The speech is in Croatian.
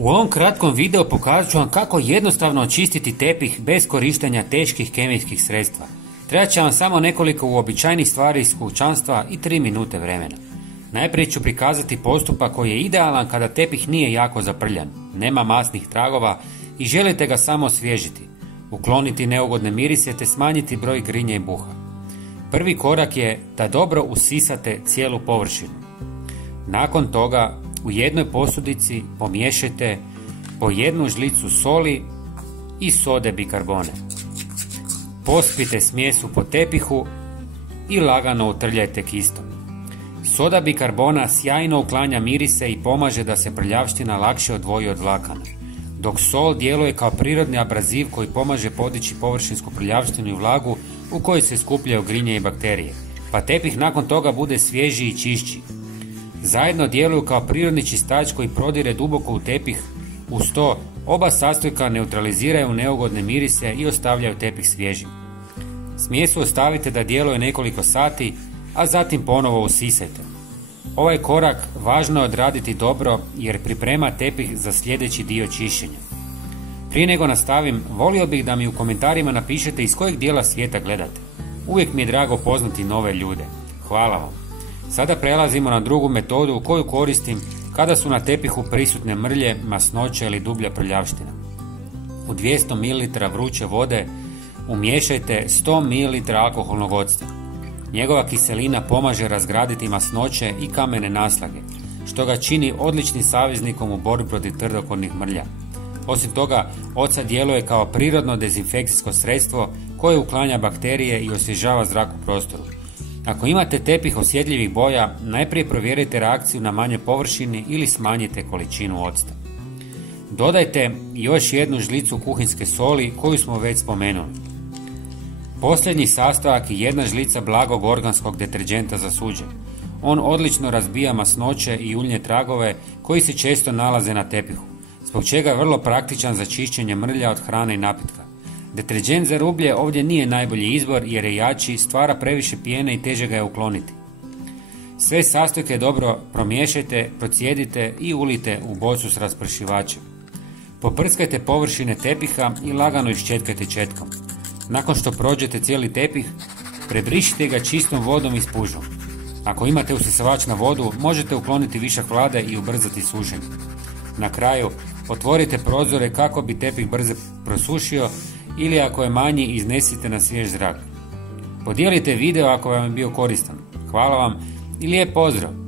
U ovom kratkom videu pokazat ću vam kako jednostavno očistiti tepih bez korištenja teških kemijskih sredstva. Trebat će vam samo nekoliko uobičajenih stvari iz kućanstva i 3 minute vremena. Najprije ću prikazati postupak koji je idealan kada tepih nije jako zaprljan, nema masnih tragova i želite ga samo osvježiti, ukloniti neugodne mirise te smanjiti broj grinja i buha. Prvi korak je da dobro usisate cijelu površinu. Nakon toga u jednoj posudici pomiješajte po 1 žlicu soli i sode bikarbone. Pospite smjesu po tepihu i lagano utrljajte kistom. Soda bikarbona sjajno uklanja mirise i pomaže da se prljavština lakše odvoji od vlakana, dok sol djeluje kao prirodni abraziv koji pomaže podići površinsku prljavštinu i vlagu u kojoj se skupljaju grinje i bakterije, pa tepih nakon toga bude svježiji i čišći. Zajedno djeluju kao prirodni čistač koji prodire duboko u tepih, uz to oba sastojka neutraliziraju neugodne mirise i ostavljaju tepih svježim. Smjesu ostavite da djeluje nekoliko sati, a zatim ponovo usisajte. Ovaj korak važno je odraditi dobro jer priprema tepih za sljedeći dio čišćenja. Prije nego nastavim, volio bih da mi u komentarima napišete iz kojeg dijela svijeta gledate. Uvijek mi je drago poznati nove ljude. Hvala vam. Sada prelazimo na drugu metodu koju koristim kada su na tepihu prisutne mrlje, masnoće ili dublja prljavština. U 200 ml vruće vode umiješajte 100 ml alkoholnog octa. Njegova kiselina pomaže razgraditi masnoće i kamene naslage, što ga čini odličnim saveznikom u borbi protiv tvrdokornih mrlja. Osim toga, ocat djeluje kao prirodno dezinfekcijsko sredstvo koje uklanja bakterije i osvježava zrak u prostoru. Ako imate tepih osjetljivih boja, najprije provjerite reakciju na manje površini ili smanjite količinu octa. Dodajte još 1 žlicu kuhinjske soli koju smo već spomenuli. Posljednji sastojak je 1 žlica blagog organskog deterdženta za suđe. On odlično razbija masnoće i uljne tragove koji se često nalaze na tepihu, zbog čega je vrlo praktičan za čišćenje mrlja od hrane i napitka. Deterdžent za rublje ovdje nije najbolji izbor jer je jači, stvara previše pjene i teže ga je ukloniti. Sve sastojke dobro promiješajte, procijedite i ulite u bocu s raspršivačem. Poprskajte površine tepiha i lagano iščetkajte četkom. Nakon što prođete cijeli tepih, prebrišite ga čistom vodom i spužvom. Ako imate usisavač na vodu, možete ukloniti višak vlade i ubrzati sušenje. Na kraju, otvorite prozore kako bi tepih brzo prosušio ili ako je manji, iznesite na svjež zrak. Podijelite video ako vam je bio koristan. Hvala vam i lijep pozdrav!